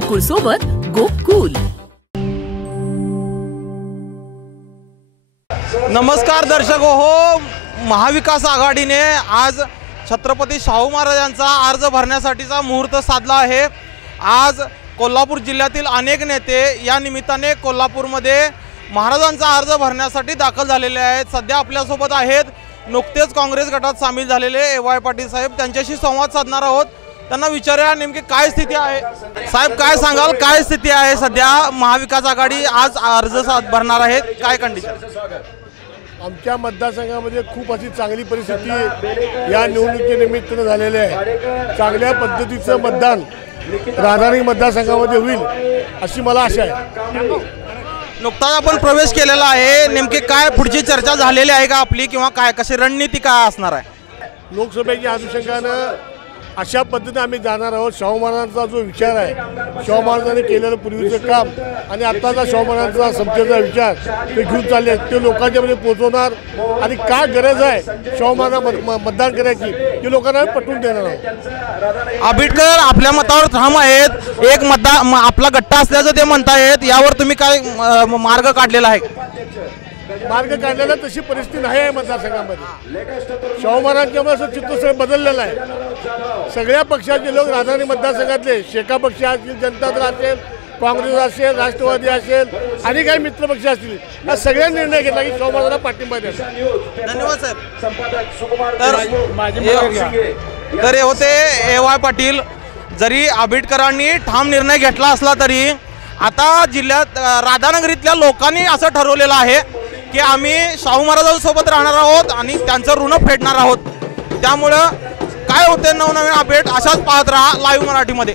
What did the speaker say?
गोकुळ सोबत गोकुल। नमस्कार दर्शक हो, महाविकास आघाडीने आज छत्रपती शाहू महाराजांचा अर्ज भरण्यासाठीचा मुहूर्त साधला आहे। आज कोल्हापूर जिल्ह्यातील अनेक नेते या निमित्ताने कोल्हापूरमध्ये महाराजांचा अर्ज भरण्यासाठी दाखल झालेले आहेत। सध्या आपल्यासोबत आहेत नुकतेच काँग्रेस गटात सामील झालेले ए.वाय. पाटील साहेब, त्यांच्याशी संवाद साधणार आहोत। त्यांना विचारूया नेमकी काय स्थिती आहे। साहेब काय सांगाल, काय स्थिती आहे सध्या? महाविकास आघाडी आज अर्ज भरणार आहे, काय कंडिशन? आमच्या मतदारसंघामध्ये खूप अशी चांगली परिस्थिती या निवडणुकीनिमित्तानं झालेली आहे। चांगल्या पद्धतीचं मतदान राधानगरी मतदारसंघामध्ये होईल अशी मला आशा आहे। नुकताच आपण प्रवेश केलेला आहे, नेमकी काय पुढची चर्चा झालेली आहे का आपली, किंवा काय कशी रणनीती काय असणार आहे? लोकसभेच्या अनुषंगानं अशा पद्धतीने आम्ही जाणार आहोत। शाहू महाराजांचा जो विचार आहे, शाहू महाराजांनी केलेलं पूर्वीचं काम आणि आत्ताचा शाहू महाराजांचा समतेचा विचार ते घेऊन चालले, ते लोकांच्यामध्ये पोहोचवणार आणि काय गरज आहे शाहू महाराज मतदान करायची ती लोकांना पटवून देणार आहोत। आंबेडकर आपल्या मतावर ठाम आहेत, एक आपला गट्टा असल्याचं ते म्हणतायत, यावर तुम्ही काय मार्ग काढलेला आहे? मार्ग काढलेला तशी परिस्थिती नाही आहे मतदारसंघामध्ये। शाहू महाराजांच्यामुळे असं चित्रसर बदललेलं आहे। सगळ्या पक्षाचे लोक राधानगरी मतदारसंघातले, शेका पक्ष असतील, जनता दल असेल, काँग्रेस असेल, राष्ट्रवादी असेल आणि काही मित्रपक्ष असतील, या सगळ्यांनी निर्णय घेतला की शाहू महाराजांना पाठिंबा द्यायचा। धन्यवाद साहेब। तर हे होते ए.वाय. पाटील। जरी आंबेडकरांनी ठाम निर्णय घेतला असला तरी आता जिल्ह्यात राधानगरीतल्या लोकांनी असं ठरवलेलं आहे की आम्ही शाहू महाराजांसोबत राहणार आहोत आणि त्यांचं ऋण फेडणार आहोत। त्यामुळं काय होते नवनवीन अपडेट अशाच पाहत राहा लाईव्ह मराठीमध्ये।